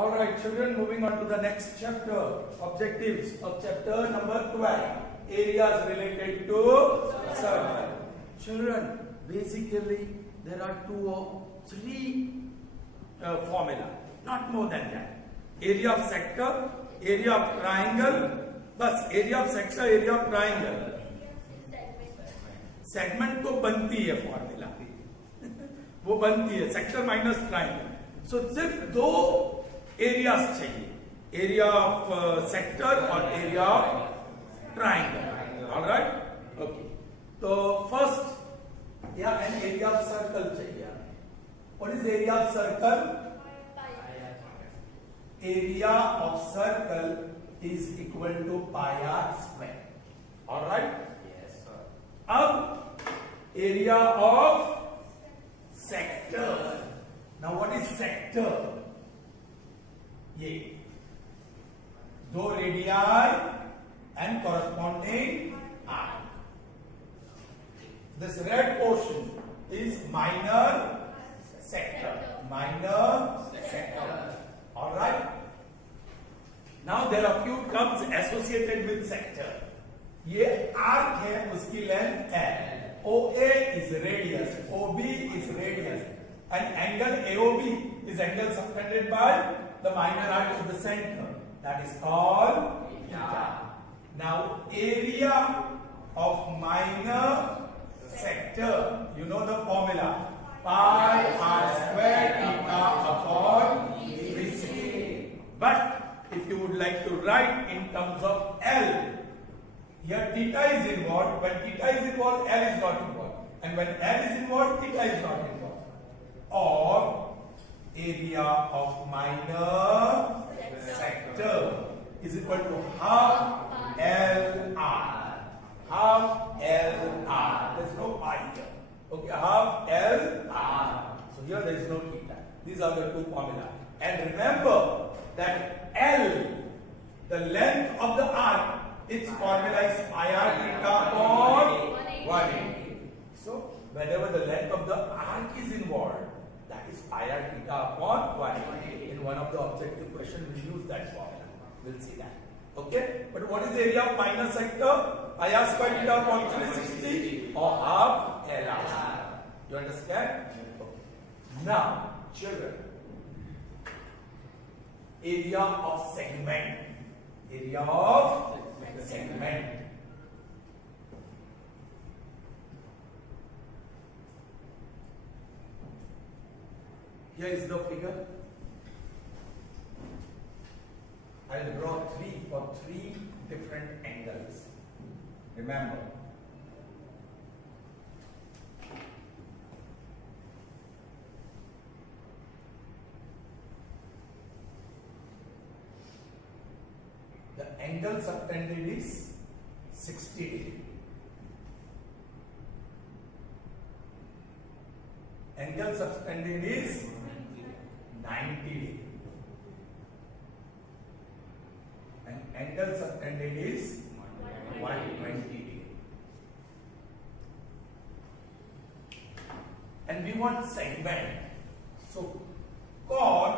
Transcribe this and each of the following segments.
All right, children, moving on to the next chapter, objectives of chapter number 12, areas related to circle. Children, basically there are 2 or 3 formula, not more than that. Area of sector, area of triangle, बस area of sector, area of triangle. Segment तो बनती है formula वो बनती है sector minus triangle. सो सिर्फ 2 areas चाहिए, area of sector और area of triangle. Alright, okay. तो फर्स्ट या एन एरिया ऑफ सर्कल चाहिए. What is area of circle? Area of circle is equal to pi are square. Alright. अब area of sector. Now what is sector? ये 2 radii and corresponding arc. This red portion is minor sector. Minor sector. All right. Now there are few terms associated with sector. ये arc है, उसकी length है. OA is radius, OB is radius, and angle AOB is angle subtended by the minor arc of the center. That is called theta. Now area of minor sector, you know the formula, pi r square theta upon 360. But if you would like to write in terms of L, here theta is involved. When theta is involved, L is not involved, and when L is involved, theta is not involved. Or area of minor sector is equal to half LR. Half LR. There is no pi here. Okay, half LR. So here there is no theta. These are the 2 formula. And remember that L, the length of the arc, its formula is pi r theta upon 180. So whenever the length of the arc is involved, that is pi r theta upon 180. In one of the objective questions, we'll use that formula. We'll see that. Okay. But what is the area of minor sector? Pi r square theta upon 360 or half LR. You understand? Okay. Now, children, area of segment. Area of segment. Here is the figure. I will draw 3 for 3 different angles. Remember. The angle subtended is 60 degree. Angle subtended is 90 degree. And angle subtended is 120 degree. And we want segment. So chord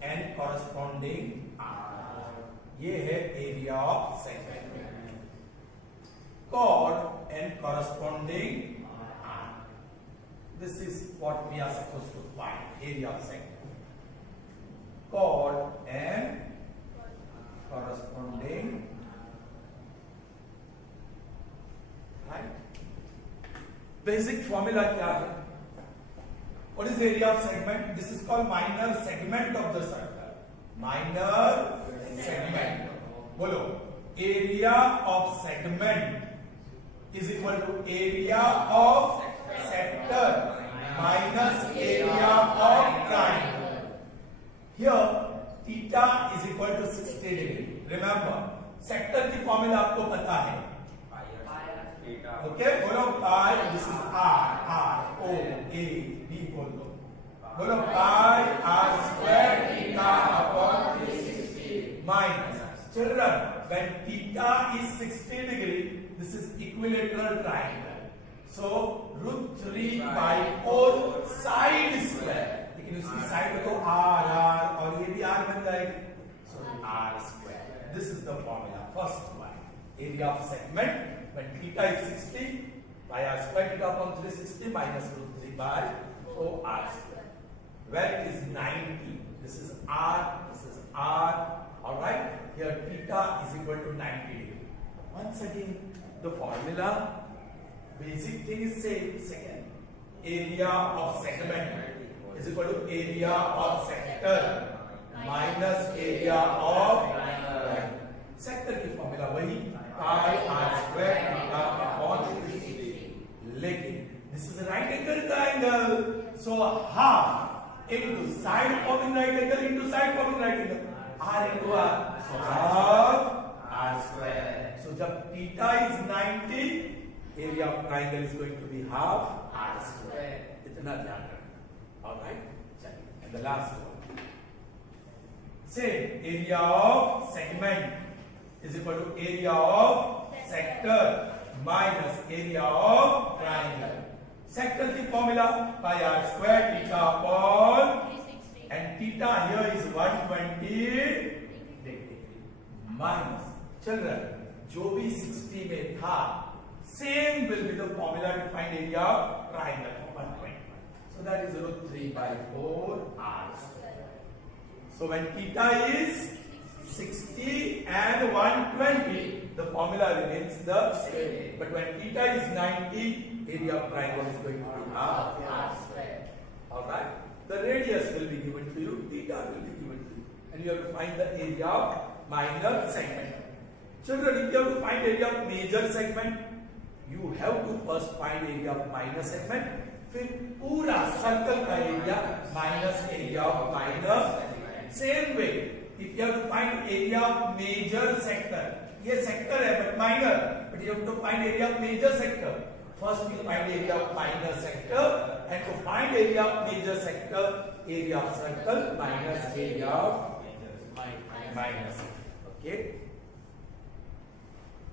and corresponding arc. ये है area of segment. Chord and corresponding arc. This is what we are supposed to find. Area of segment. Chord and corresponding. Right? Basic formula क्या है? What is area of segment? This is called minor segment of the circle. Minor segment. बोलो. Area of segment is equal to area of sector minus area of triangle. Here theta is equal to 60 degree. Remember, sector की formula आपको पता है. Okay, बोलो pi. This is R O A B बोल दो. बोलो pi r square theta upon 360 minus. Children, when theta is 60 degree, this is equilateral triangle. So root 3 by 4 side square. लेकिन इसकी साइड को आर आर और ये भी आर बन जाएगी, so are square. This is the formula, first one. Area of segment when theta is 60 pi r square theta upon 360 minus root 3 by 4 r square, where it is 90. This is r, this is r. All right, here theta is equal to 90 degree. Once again, the formula, basic thing is same. Second, area of segment is equal to area of sector minus area of sector की formula वही pi r square theta upon 360. लेकिन this is a right angle triangle, so half into side forming right angle into side forming right angle, r into r, so half r square. So जब theta is 90, area of triangle is going to be half r square. इतना ध्यान रखना. All right, चलिए. And the last one, say area of segment is equal to area of sector minus area of triangle. Sector की formula pi r square theta upon, and theta here is 120 degree minus. Children, जो भी 60 में था, same will be the formula to find area of triangle for 120. So that is root 3 by 4 r square. So when theta is 60 and 120, the formula remains the same. But when theta is 90, area of triangle is going to be half r square. All right. The radius will be given to you. Theta will be given to you, and you have to find the area of minor segment. Children, if you have to find area of major segment, you have to first find area of minor segment. फिर पूरा circle का area minus area of minor. Same way, if you have to find area of major sector, ये sector है but minor, but you have to find area of major sector. First we find area of minor sector, and to find area of major sector, area of circle minus area of minor sector. Okay.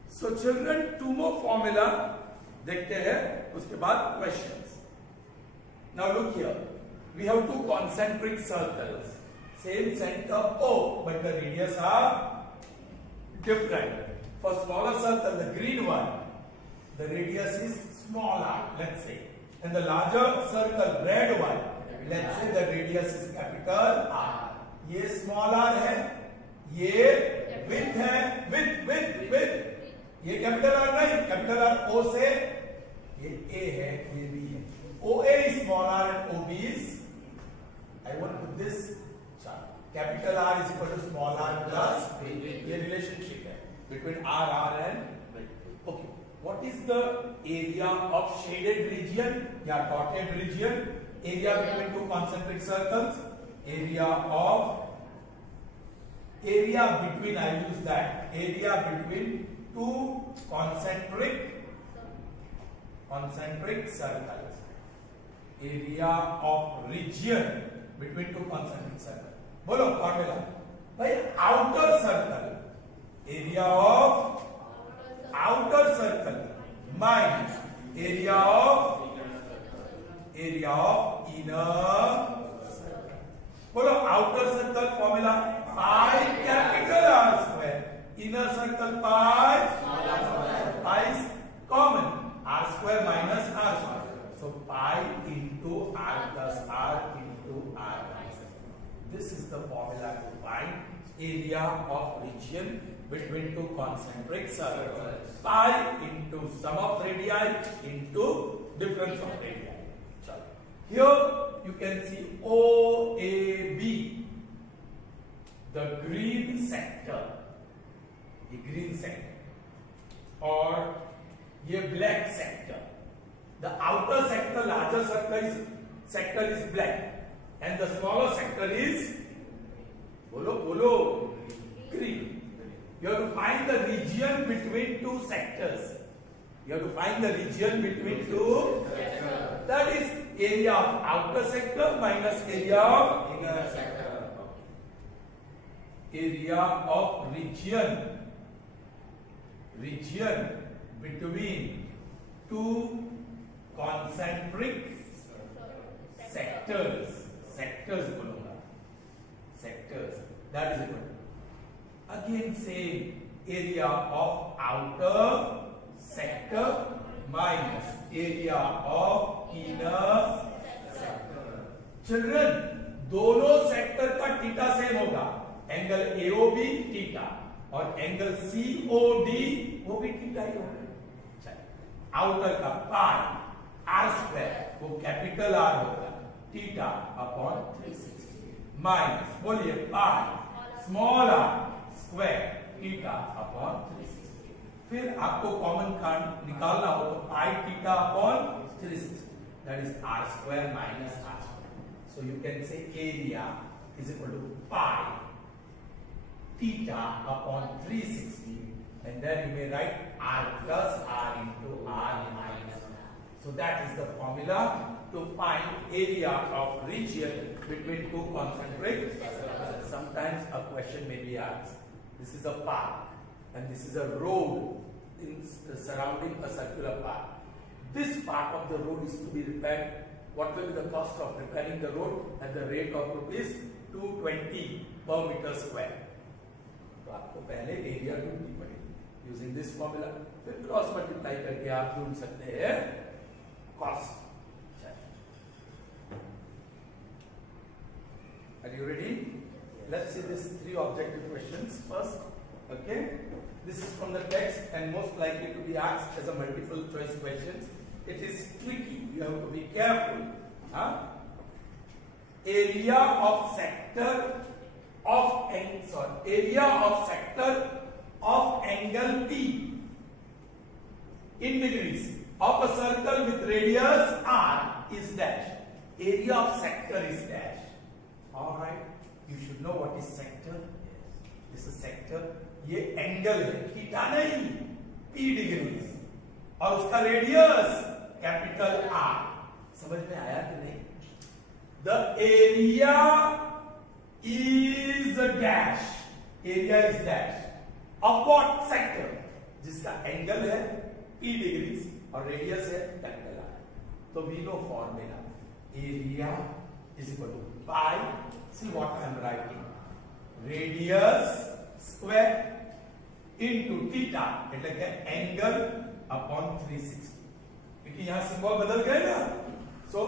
So children, two more formula देखते हैं, उसके बाद questions. Now look here, we have two concentric circles, same center O, but the radius are different. For smaller circle, the green one, the radius is smaller, let's say, and the larger circle, red one, let's say the radius is capital R. ये smaller है, ये width है, width. ये capital R नहीं, capital R O से, ये A है, ये B है. OA is smaller and OB is, I want to put this chart. Capital R is equal to small r plus B. ये relationship है between R and B. Okay. What is the area of shaded region या dotted region? Area between two concentric circles. Area between, I use that. Area between two concentric circles. Area of region between two concentric circles. बोलो formula भाई. outer circle, area of outer circle minus area of inner circle. बोलो outer circle formula pi capital R square, inner circle pi is common, R square minus R square. So pi into R plus R into R minus R. This is the formula to find area of region between two concentric circles. Pi into sum of radii into difference of radii. Here you can see OAB, the green sector, or ये black sector. The outer sector, larger sector is black, and the smaller sector is bolo green. You have to find the region between two sectors. That is area of outer sector minus area of inner sector. Area of region between two concentric sectors area of outer sector minus area of inner sector. Children, दोनों sector का theta same होगा, angle AOB theta और angle COD वो भी theta ही होगा। Outer का pi are square वो कैपिटल आर होगा थीटा अपॉन 360 माइनस बोलिए pi small R square theta upon 360। फिर आपको कॉमन निकालना हो तो pi theta upon 360 that is R square minus R square. So you can say area is equal to pi theta upon 360 and then you may write r plus r into r minus r. So that is the formula to find area of region between two concentric circles. Sometimes a question may be asked, this is a park and this is a road in surrounding a circular park. This part of the road is to be repaired. What will be the cost of repairing the road? At the rate of rupees 220 per meter square. तो आपको पहले area ढूंढनी पड़ेगी using this formula, फिर cross multiply करके आप ढूंढ सकते हैं cost. Are you ready? Let's see these three objective questions first. Okay, this is from the text and most likely to be asked as a multiple choice question. It is tricky, you have to be careful. Area of sector of area of sector of angle P in degrees of a circle with radius r is dash. Area of sector is dash. All right, you should know what is sector. This is sector. ये angle है theta नहीं P degrees और उसका radius capital R। समझ में आया कि नहीं? The area is a dash. Area is dash of what sector? जिसका एंगल है P डिग्रीज और रेडियस है कैपिटल R। तो we know formula. Area is equal to pi. See what I am writing. Radius square into theta એટલે કે angle upon 360. क्योंकि यहाँ symbol बदल गए ना, so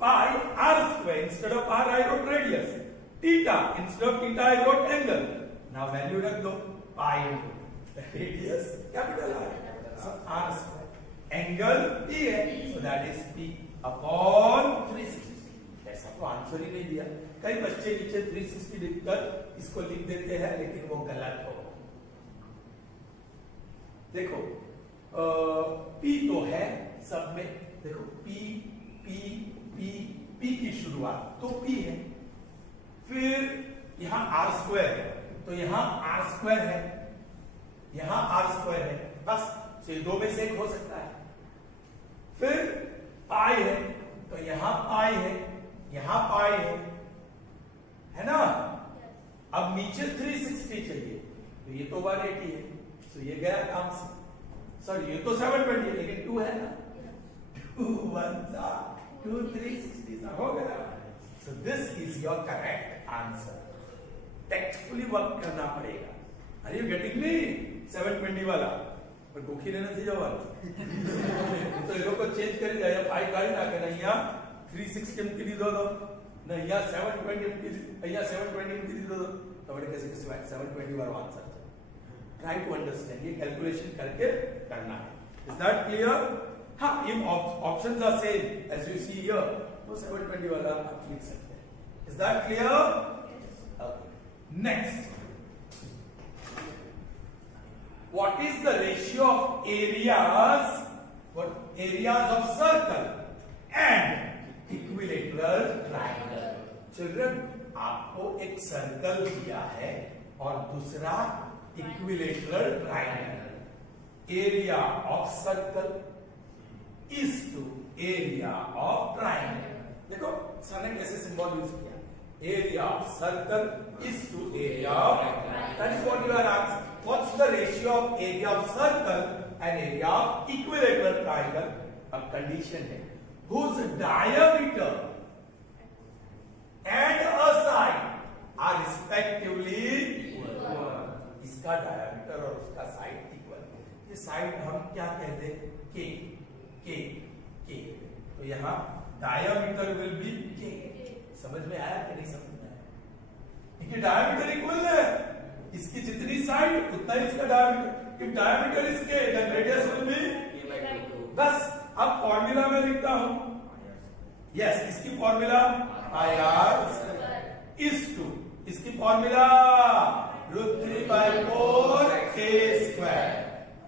pi r square instead of r I wrote radius. Theta instead of theta I wrote angle. Now value रख दो pi into radius capital R. So r square. Angle P है, so that is P upon 360. ऐसा तो answer ही नहीं दिया। कई बच्चे नीचे 360 लिखकर इसको लिख देते हैं लेकिन वो गलत हो। देखो P तो है सब में, देखो P P P P की शुरुआत तो P है, फिर यहां R स्क्वायर है तो यहां R स्क्वायर है, यहां R स्क्वायर है, बस ये दो में से एक हो सकता है। फिर पाई है तो यहां पाई है, यहां पाई है ना? अब नीचे 360 चाहिए तो ये तो 180 है, तो ये गया काम से। सॉरी ये तो 720 है लेकिन 2 है ना, 2 1 2 360 हो गया। So this is your correct answer. टेक्स्टफुली वर्क करना पड़ेगा। Are you getting me? 720 वाला पर गोखी लेना थी जवाब तो ये लोग को चेंज कर दिया, या 5 गाड़ी ना करना, यहाँ 360 एमपी दी दो ना, यहाँ 720 एमपी, यहाँ 720 एमपी दी दो तो बड़े कैसे 720 वाला आंसर। ट्राई टू अंडरस्टैंड, ये कैलकुलेशन करके करना है। Is that clear? हाँ, if options are same as you see here, तो 720 वाला आप लिख सकते हैं। Is that clear? Okay. Next, what is the ratio of areas? What areas of circle and equilateral triangle? Children, आपको एक सर्कल दिया है और दूसरा equilateral triangle. Area of circle is to area of triangle. देखो सर ने कैसे symbol use किया, area of circle is to area of triangle. That is what you are asked. What's the ratio of area of circle and area of equilateral triangle? A condition है whose diameter and a side are respectively equal. इसका diameter और उसका side हम क्या कहते हैं, के के के, तो यहाँ डायमीटर विल बी के। समझ में आया कि नहीं समझ में आया? क्योंकि डायमीटर इक्वल है, इसकी जितनी साइड उतना इसका diameter. If diameter is k then radius will be, बस अब फॉर्मूला में लिखता हूं, यस इसकी formula pi r is two, इसकी फॉर्मूला √3/4 के स्क्वायर।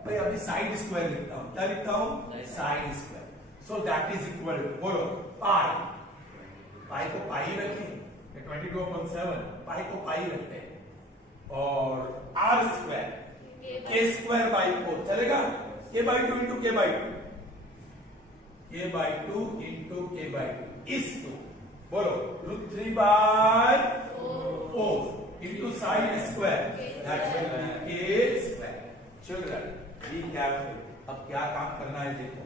भाई अभी साइड स्क्वायर लिखता हूं, क्या लिखता हूं, side square. So that is equal to, बोलो पाई, पाई को पाई रखें, 22/7 पाई को पाई रखते हैं, और आर स्क्वायर के स्क्वायर बाई 4 चलेगा, k/2 into k/2, k/2 into k/2 is to, बोलो √3/4 into sine square, that will be k square. Children, be careful. अब क्या काम करना है देखो,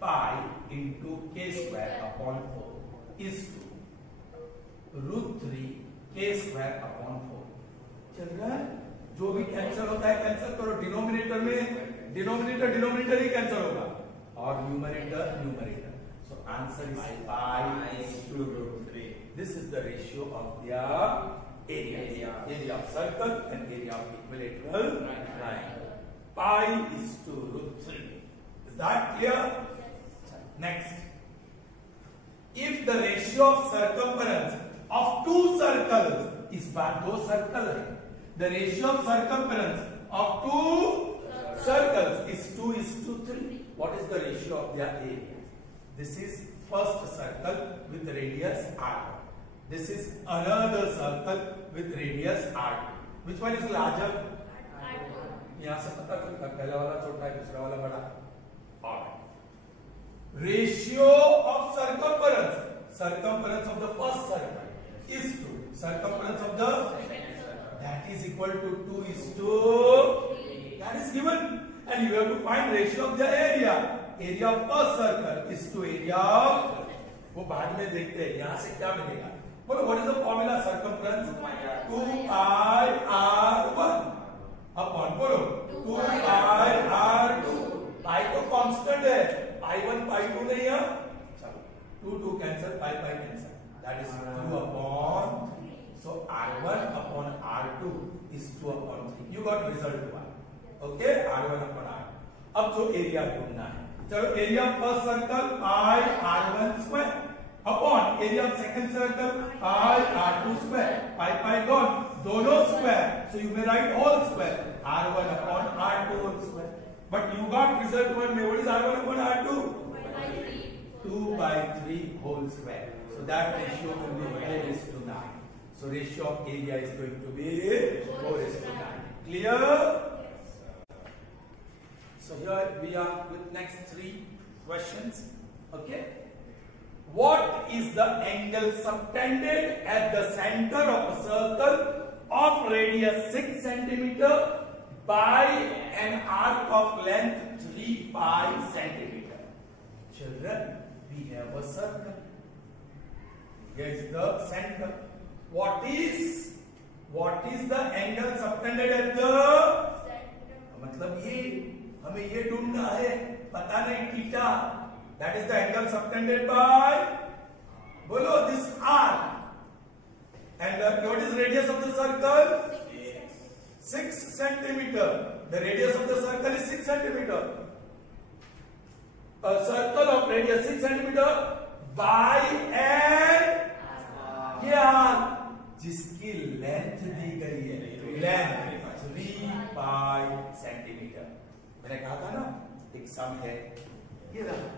pi into k square upon 4 is to √3 k square upon 4. Children, जो भी कैंसिल होता है कैंसिल करो, डिनोमिनेटर में डिनोमिनेटर ही कैंसिल होगा, और numerator. So answer is pi is to √3. This is the ratio of their area of circle and area of equilateral triangle. Pi is to √3. Is that clear? Next, if the ratio of circumference of two circles is by दो circle है, the ratio of circumference of two circles is 2:3. What is the ratio of their area? This is first circle with radius r1. This is another circle with radius r2. Which one is larger? r2. यहाँ से पता चलता है पहला वाला छोटा है, दूसरा वाला बड़ा। और ratio of circumference of the first circle is to circumference of the second circle. That is equal to 2:3. That is given, and you have to find ratio of the area. Area of first circle is to area of, वो बाद में देखते हैं। यहाँ से क्या मिलेगा, बोलो what is the formula circumference? 2πr1 upon, बोलो 2πr2। पाई तो कांस्टेंट है, pi1 pi2 नहीं है, चलो 2 cancel, pi cancel, that is 2 upon 3. So r1 upon r2 is 2 upon 3. You got result 1. Okay, r1 upon r2. अब जो एरिया ढूंढना है, चलो area first circle pi r1 square upon area of second circle pi r2 square, pi gone, दोनों square, so you may write whole square, r1 upon r2 whole square. But you got result 1 में, what is r1 upon r2? 2/3 whole square. So that ratio will be 4:9. So ratio of area is going to be 4:9. Clear? So here we are with next 3 questions. Okay. What is the angle subtended at the center of a circle of radius 6 cm by an arc of length 3 cm? Children, we have a circle. Here is the center. What is the angle subtended at the center? मतलब ये हमें ये ढूंढना है, पता नहीं theta, that is the angle subtended by, बोलो this R, and what is radius of the circle? 6 centimetre. The radius of the circle is 6 centimetre. A circle of radius 6 centimeter by an, क्या, जिसकी length दी गई है, length 3 centimetre. मैंने कहा था ना एक सम है, ये रहा.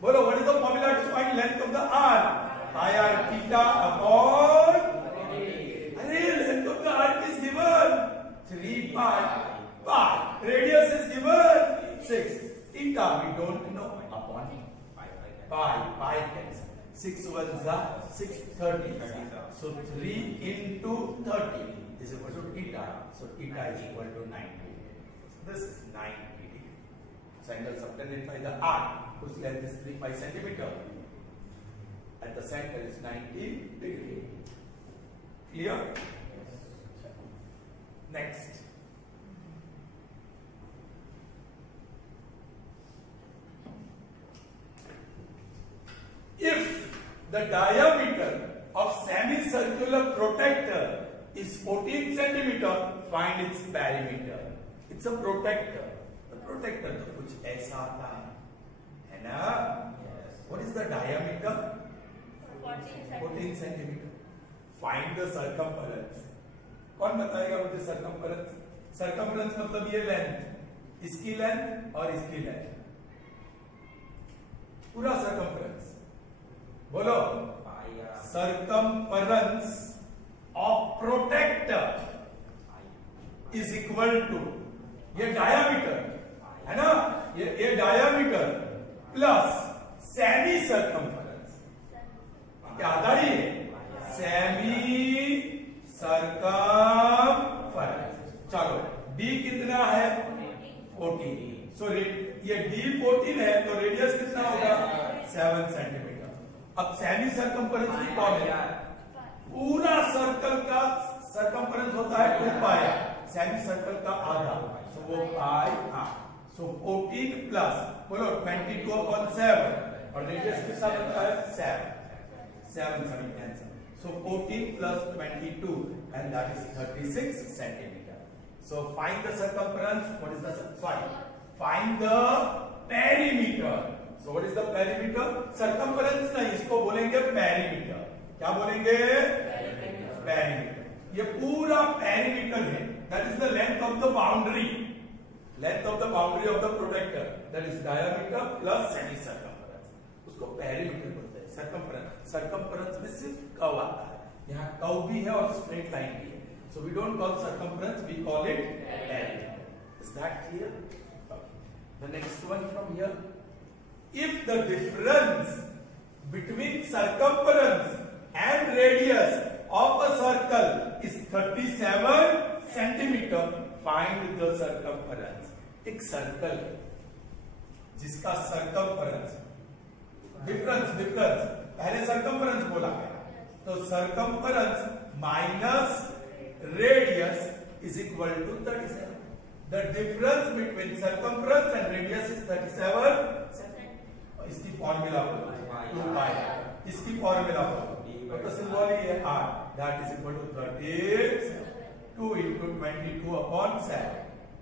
बोलो what is the formula to find length of the arc? pi r theta upon, अरे length of the arc is given 3 pi, radius is given 6, theta we don't know, upon pi cancel, 6 ones are 6 30, so 3 into 30 is equal to theta, so theta is equal to 90. This is 90 degree. So angle subtended by the arc, whose length is 3 centimeter, at the center is 90 degree. Clear? Next. the diameter of semicircular protector is 14 centimeter. Find its perimeter. It's a protector. The protector तो कुछ ऐसा आता है ना? What is the diameter? 14 centimeter. Find the circumference. कौन बताएगा मुझे circumference? Circumference मतलब ये लेंथ, इसकी लेंथ और इसकी लेंथ, पूरा circumference. बोलो. Circumference of protector is equal to ये diameter है ना, ये diameter plus semi circumference. क्या आता है? Semi circumference. चलो d कितना है? 14. सो ये d 14 है तो रेडियस कितना होगा? 7 सेंटीमीटर. अब सेमी सर्कमफरेंस की कौन है? पूरा सर्कल का सर्कमफरेंस होता है 2 पाई, सेमी सर्कल का आधा, सो वो पाई हाफ. सो 14 प्लस बोलो 22/7 और रेडियस कितना बनता है? 7 cancel. So 14 plus 22 and that is 36 centimetre. So find the circumference. What is the find the perimeter. So what is the perimeter? Circumference नहीं, इसको बोलेंगे perimeter. क्या बोलेंगे? Perimeter. ये पूरा perimeter है. That is the length of the boundary. Length of the boundary of the protector. That is diameter plus semi circumference. उसको perimeter बोलते हैं. Circumference में सिर्फ कर्व आता है. यहाँ कर्व भी है और straight line भी है. So we don't call circumference, we call it perimeter. Is that clear? Okay. The next one from here. If the difference between circumference and radius of a circle is 37 centimeter, find the circumference. एक circle जिसका circumference difference पहले circumference बोला है तो circumference minus radius is equal to 37. The difference between circumference and radius is 37 centimeter. इसकी formula 2 pi, इसकी formula तो symbol ही है r, that is equal to 32 into 22/7.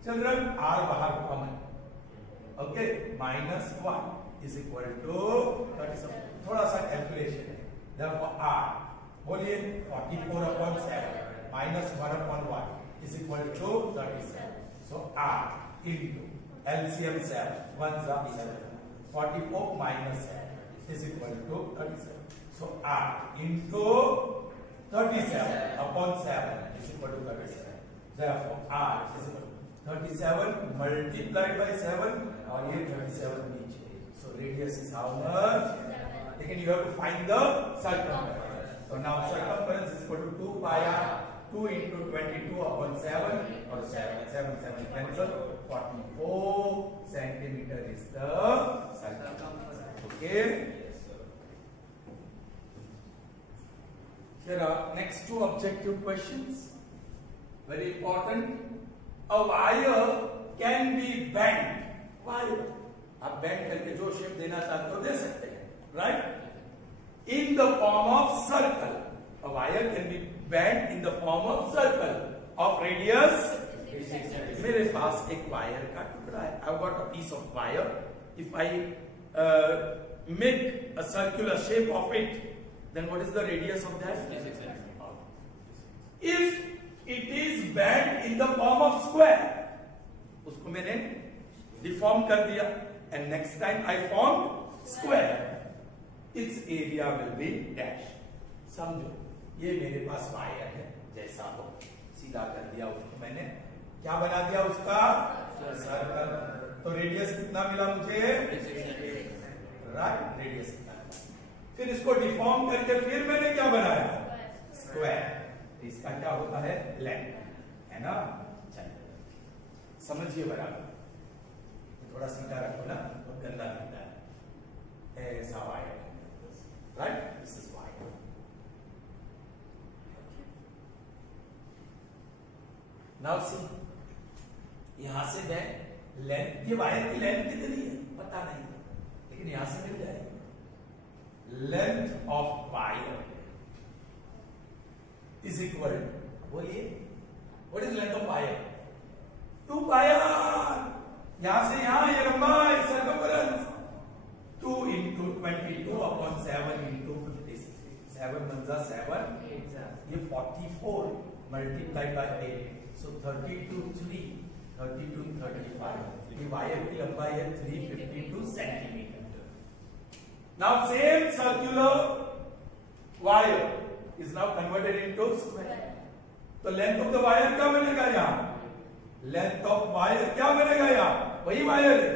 Children r बाहर common, okay, -1 is equal to 37. थोड़ा सा calculation है, therefore r बोलिए 44/7 -1/1 is equal to 37. So r into LCM 7 1 7 44 minus 7 is equal to 37. So r into 37/7 is equal to 37. Therefore r is equal to 37 multiplied by 7 और ये 37 नीचे. So radius is how much? Again you have to find the circumference. So now circumference is equal to 2 pi r. 2 into 22/7 और 7 cancel. 44 centimeter is the circumference. Okay. Here are next 2 objective questions. Very important. A wire can be bent. Wire आप bend करके जो shape देना चाहते हो दे सकते हैं, right? In the form of circle. A wire can be bent in the form of circle of radius. मेरे पास एक वायर का टुकड़ा है. I've got a piece of wire. If I make a circular shape of it, then what is the radius of that? If it is bent in the form of square, उसको मैंने deform कर दिया, and next time I form square, its area will be dash. समझो, ये मेरे पास wire है, जैसा हो सीधा कर दिया उसको मैंने, क्या बना दिया उसका? सर्कल. तो रेडियस कितना मिला मुझे? राइट, रेडियस कितना. फिर इसको डिफॉर्म करके फिर मैंने क्या बनाया? स्क्वायर. इसका क्या होता है? लेंथ, है ना? चलिए समझिए बराबर. थोड़ा सीधा रखो ना, तो गंदा दिखता है. ऐसा wire, right, this is wire. Now see, यहां से मैं लेंथ, ये वायर की लेंथ कितनी है पता नहीं, लेकिन यहां से मिल जाएगी. length of wire is equal to, what is length of wire? 2 pi r. यहां से यहां ये लंबाई circumference 2 into 22 upon 7 into 56. 7 बन 7, ये 44 multiplied by 8. So 32 3, 32 35. ये वायर की लंबाई है 352 centimetre. Now same circular wire is now converted into square. तो लेंथ ऑफ द वायर क्या बनेगा यहाँ? लेंथ ऑफ वायर क्या बनेगा यहाँ? वही वायर है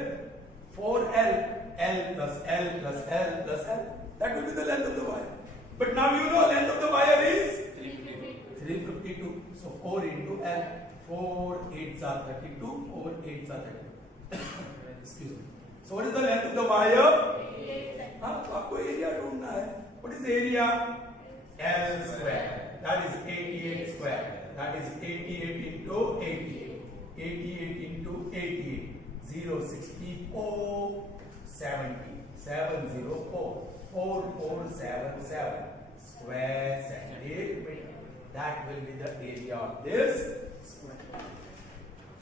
4L, L plus L plus L plus L. That will be the length of the wire. But now you know length of the wire is 352. So 4 into L. 4 8s are 32. 4 8s are 32. Excuse me. So what is the length of the wire? हाँ तो आपको area ढूंढना है. What is the area? L square. That is 88 square. That is 88 into 88. 88 into 88. 0 64 70 704 4477 square centimeter. That will be the area of this square.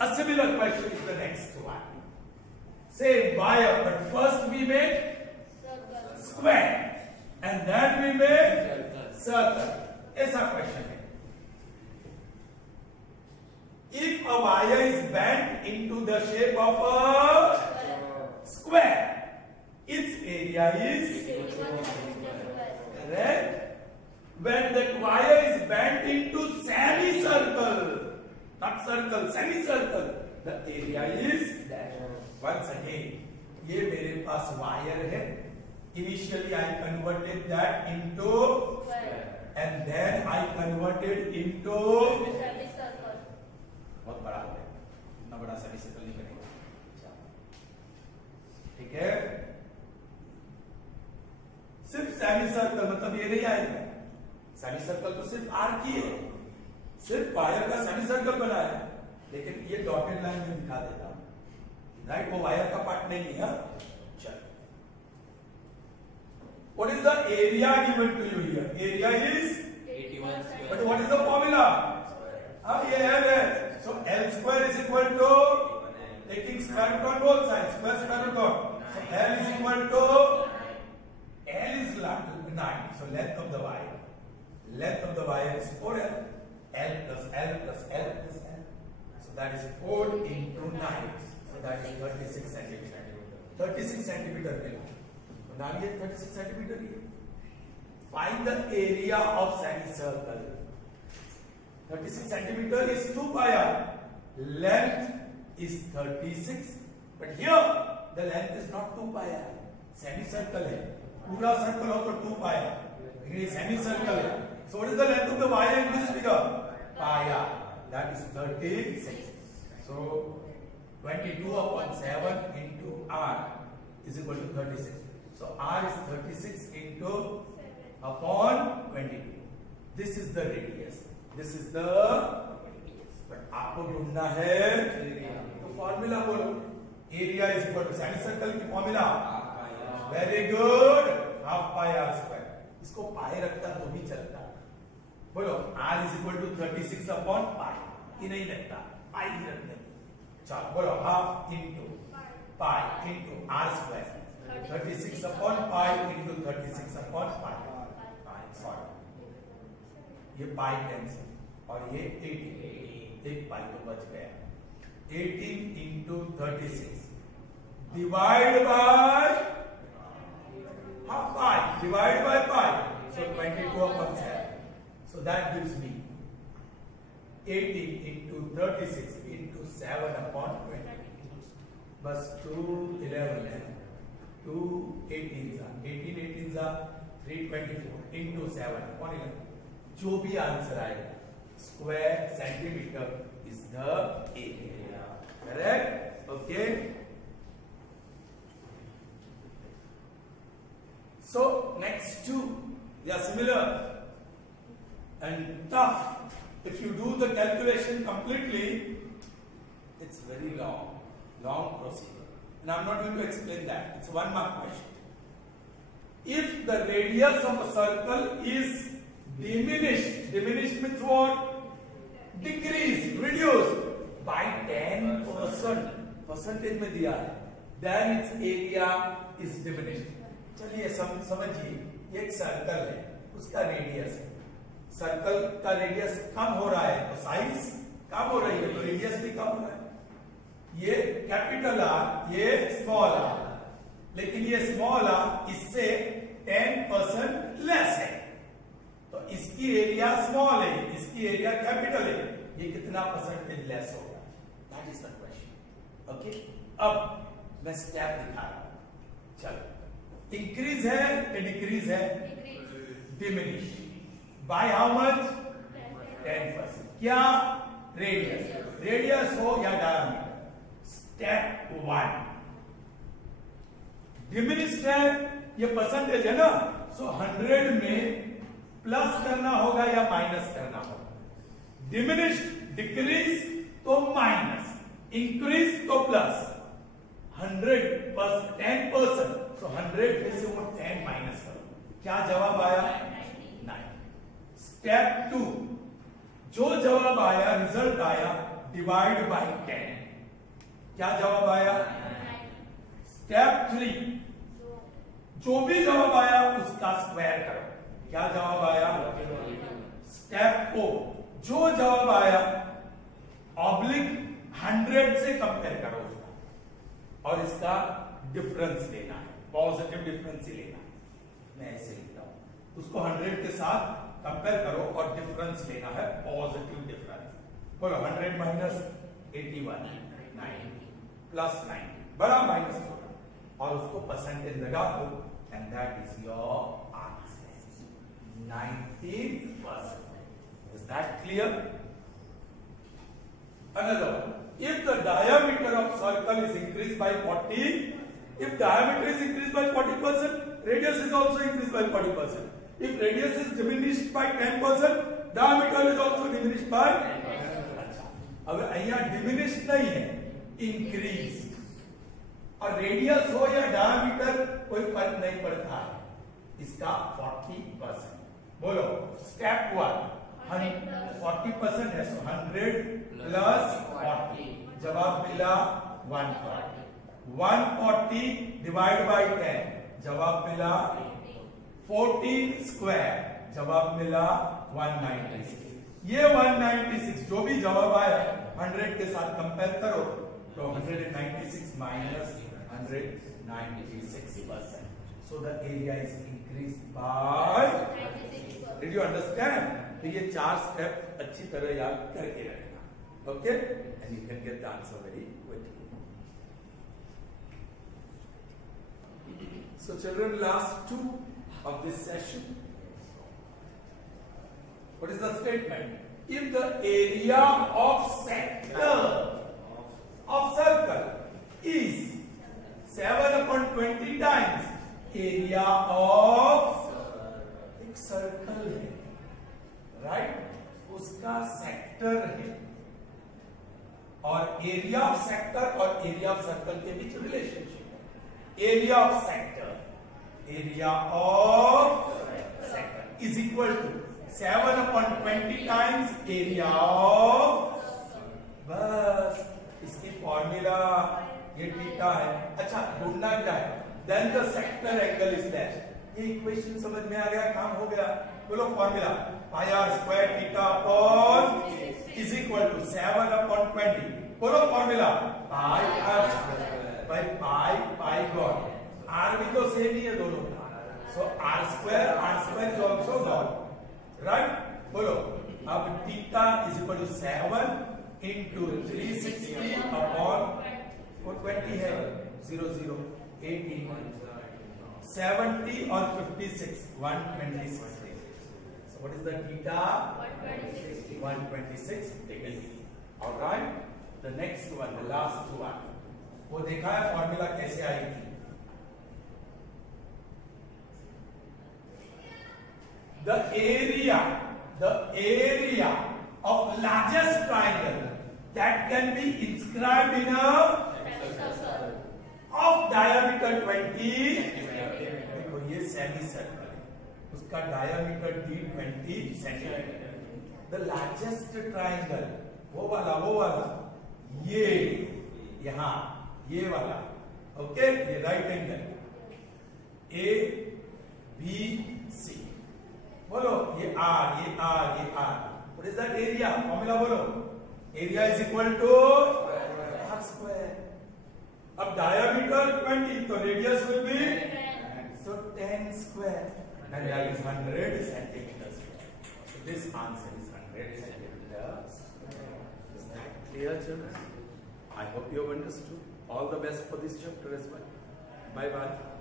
A similar question is the next one. Same wire, but first we made square and then we made circle. ऐसा question है. If a wire is bent into the shape of a square, its area is correct. When that wire is bent into semicircle, not circle, semicircle, the area is once again. ये मेरे पास wire है. Initially I converted that into and then I converted into बहुत बड़ा हो गया. इतना बड़ा semicircle नहीं बनेगा. ठीक है. सिर्फ सेमीसर्कल मतलब ये नहीं आएगा. सेमीसर्कल तो सिर्फ आर की है. सिर्फ वायर का सेमीसर्कल बना है. लेकिन ये डॉटेड लाइन में दिखा देता हूं. राइट, वो वायर का पार्ट नहीं है. चल, what is the area given to you here? Area is 81 square. But what is the formula? ये है. So L square is equal to, taking square root on both sides, square root on. So L is equal to, L is 9. So length of the wire. Length of the wire is 4L. L plus L plus L plus L. So that is 4 into 9. So that is 36 centimeter. 36 centimeter मिला. Now ये 36 centimeter he. Find the area of semicircle. 36 centimeter is 2 pi r. Length is 36. But here the length is not 2 pi r. Semicircle है. पूरा circle हो तो 2 pi r. ये semicircle है. So what is the length of the wire in this figure? Pi r. That is 36. So 22 upon 7 into r is equal to 36. So r is 36 into upon 22. This is the radius. This is the radius. But आपको ढूंढना है तो formula बोलो. Area is equal to semicircle की formula. Very good. Half pi are square. इसको pi रखता तो भी चलता. बोलो r is equal to 36 upon pi. ये नहीं लगता, पाई ही रखते. चलो बोलो half into pi into R square. 36 upon pi into 36 upon pi. Sorry, ये पाई कैंसिल और ये 18. एक पाई तो बच गया. 18 into 36 divide by half pi divide by pi. So 22 upon 7. So that gives me 18 into 36 into 7 upon 20. बस 2 11 है. 2 18 324 into 7 upon 11. जो भी आंसर आएगा, square centimetre is the area. Correct. Okay. So next two, they are similar and tough. If you do the calculation completely, it's very long procedure. And I'm not going to explain that. It's 1 mark question. if the radius of a circle is diminished means what? Decreased, reduced by 10%, percentage में दिया है, then its area is diminished. चलिए समझिए, एक circle है, उसका radius है, circle का रेडियस कम हो रहा है तो साइज कम हो रही है तो रेडियस भी कम हो रहा है। ये कैपिटल आर, ये स्मॉल आर, लेकिन ये स्मॉल आर इससे 10% लेस है, तो इसकी एरिया स्मॉल है, इसकी एरिया कैपिटल है, ये कितना परसेंटेज लेस होगा? That is the question. Okay, अब मैं स्टेप दिखा रहा हूं, चलो। इंक्रीज है या डिक्रीज है? Diminish by how much? 10%। क्या? रेडियस, रेडियस हो या डायमीटर। स्टेप 1 डिमिनिश्ड है, ये परसेंटेज है ना, सो 100 में प्लस करना होगा या माइनस करना होगा? डिमिनिश्ड डिक्रीज तो माइनस, इंक्रीज तो प्लस। 100% 10%, तो 100 में से वो 10 माइनस करो, क्या जवाब आया? 9। स्टेप 2 जो जवाब आया, रिजल्ट आया, डिवाइड बाय 10, क्या जवाब आया? 9। स्टेप 3 जो भी जवाब आया उसका स्क्वायर करो, क्या जवाब आया? स्टेप 4 जो जवाब आया ऑब्लिक 100 से कंपेयर करो उसका, और इसका डिफरेंस लेना है, पॉजिटिव डिफरेंस ही लेना है। मैं ऐसे लिखता हूं, उसको 100 के साथ कंपेयर करो और डिफरेंस लेना है, पॉजिटिव डिफरेंस। बोलो 100 माइनस 81, 90 प्लस 90, बड़ा माइनस होगा, और उसको परसेंटेज लगा दो, and that is your answer, 90%। Is that clear? Another one. If the diameter of circle is increased by 40, if diameter is increased by 40%, radius is also increased by 40%. If radius is diminished by 10%, diameter is also diminished by 10%. अब यहाँ diminished नहीं है, increased, और radius हो या diameter कोई फर्क नहीं पड़ता है, इसका 40%। बोलो step 1 40% है, सो 100 प्लस 40, जवाब मिला 140। 140 डिवाइड बाय 10, जवाब मिला 14 स्क्वायर, जवाब मिला 196। ये 196 जो भी जवाब आया 100 के साथ कंपेयर करो, तो 196 minus 196%, so the area is increase by. Did you understand? तो ये 4 स्टेप अच्छी तरह याद करके रखना, okay, and you can get the answer very quickly. So children, last 2 of this session, what is the statement? If the area of sector of circle is 7/20 times area of एक circle है, right, उसका sector है, और area of sector और area of circle के बीच relationship है। Area of sector, area of sector is equal to 7/20 times area of, बस इसकी फॉर्मूला ये थीटा है। अच्छा, ढूंढना क्या है? Then the sector angle is that. ये इक्वेशन समझ में आ गया, काम हो गया। बोलो formula, pi are square theta upon is equal to 7/20। बोलो formula, pi are square by pi god, r भी तो सेम ही है दोनों, so are square is also god, right. बोलो अब theta is equal to 7 into 360 upon 20 है, 0 18 70 और 56 126। So what is the theta? 126 degree. All right. The next one, the last one. वो देखा है फॉर्मूला कैसे आई थी? The area of largest triangle that can be inscribed in a of diameter 20, देखो ये semi circle है, उसका diameter D 20 centimetre. The largest triangle वो वाला ये यहां ये वाला, ओके, ये right angle A B C, बोलो ये आर ये आर ये r, what is that area? Formula बोलो, area is equal to r square. अब डायमीटर 20 तो radius will be so 10 square and that is 100 centimeters square. So this answer is 100 centimeters square. Is that clear, children? I hope you have understood. All the best for this chapter as well. Bye bye.